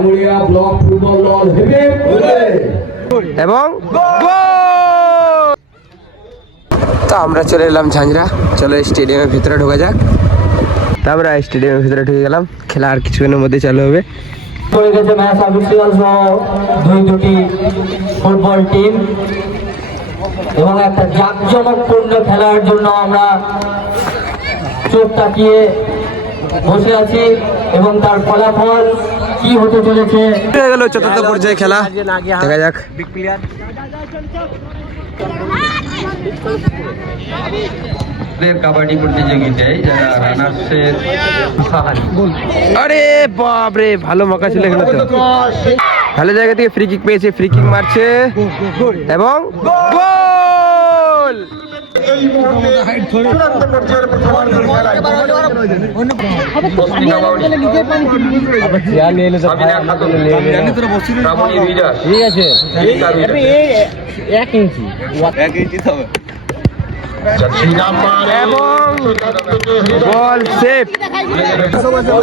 Jamuria block football দল হেবে এবং তো আমরা চলে এলাম ঝাঁঝরা। চলো স্টেডিয়ামের ভিতরে ঢোকা যাক। তা আমরা স্টেডিয়ামের ভিতরে ঢুকে গেলাম। খেলা আর কিছুক্ষণের মধ্যে চালু হবে। হয়ে গেছে ম্যাচ অফিসিয়াল সহ দুটি ফুটবল টিম এবং একটা জাঁকজমকপূর্ণ খেলার জন্য আমরা চোখ তাকিয়ে বসে আছি এবং তার ফলাফল কি হতে চলেছে। হয়ে গেল চতুর্থ পর্যায়ে খেলা, দেখা যাক। কাবাডি প্রতিযোগিতায় যারা রানার্সের আরে বাপ রে, ভালো মকা ছিল এখানে। তো ভালো জায়গা থেকে ফ্রি কিক পেয়েছে, ফ্রি কিক মারছে এবং গোল।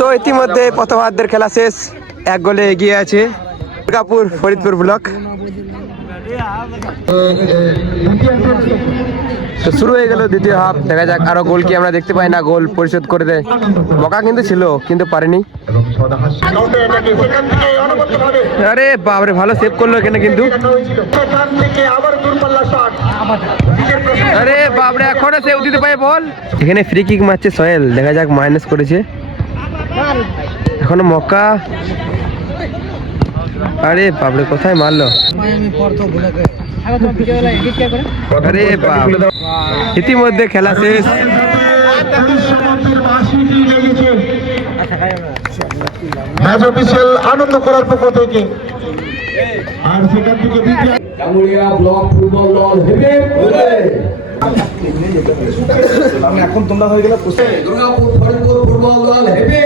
তো ইতিমধ্যে প্রথমার্ধের খেলা শেষ, 1 গোলে এগিয়ে আছে দুর্গাপুর ফরিদপুর ব্লক। তো শুরু হয়ে গেল দ্বিতীয় হাফ, দেখা যাক আরো গোল কি আমরা দেখতে পাই না। গোল পরিশোধ করে দেয়, মকা কিন্তু ছিল কিন্তু পারেনি। আরে বাপরে, ভালো সেভ করলো এখানে কিন্তু। আরে বাপরে, এখনো সেভ দিতে পারে বল। এখানে ফ্রি কিক মারছে সোহেল, দেখা যাক মাইনাস করেছে এখনো মক্কা। আরে বাপরে, কোথায় মারলো। আরে বাপ, ইতিমধ্যে খেলা শেষ। ম্যাচ অফিসিয়াল আনন্দ করার পক্ষ থেকে আর সেখান থেকে জামুরিয়া ব্লক ফুটবল দল হেবে এখন তোমরা হয়ে গেলে দুর্গাপুর ফরিদপুর ফুটবল দল হেবে।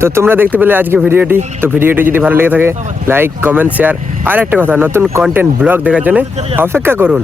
তো তোমরা দেখতে পেলে আজকে ভিডিওটি। তো ভিডিওটি যদি ভালো লেগে থাকে লাইক, কমেন্ট, শেয়ার। আর একটা কথা, নতুন কন্টেন্ট ব্লগ দেখার জন্য অপেক্ষা করুন।